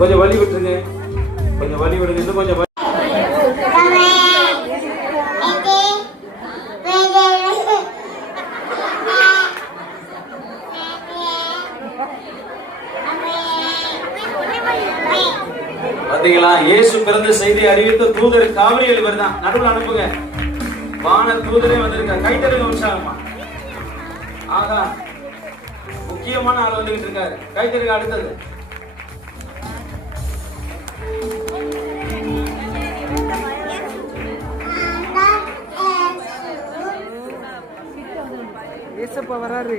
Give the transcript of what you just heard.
கொஞ்சம் வலி விட்டுருங்க, கொஞ்சம் வலி விடுங்க, இன்னும் கொஞ்சம் பாத்தீங்களா? இயேசு பிறந்த செய்தி அறிவித்த தூதர் காபிரியேல் இவர்தான். நடுவில் அனுப்புங்க, வான தூதரே வந்திருக்கார். கைத்தட்டுங்க உற்சாகமா. ஆகா, முக்கியமான ஆள் வந்துகிட்டு இருக்காரு. கைத்தட்டுங்க. அடுத்தது ஏசப்பா வராரு.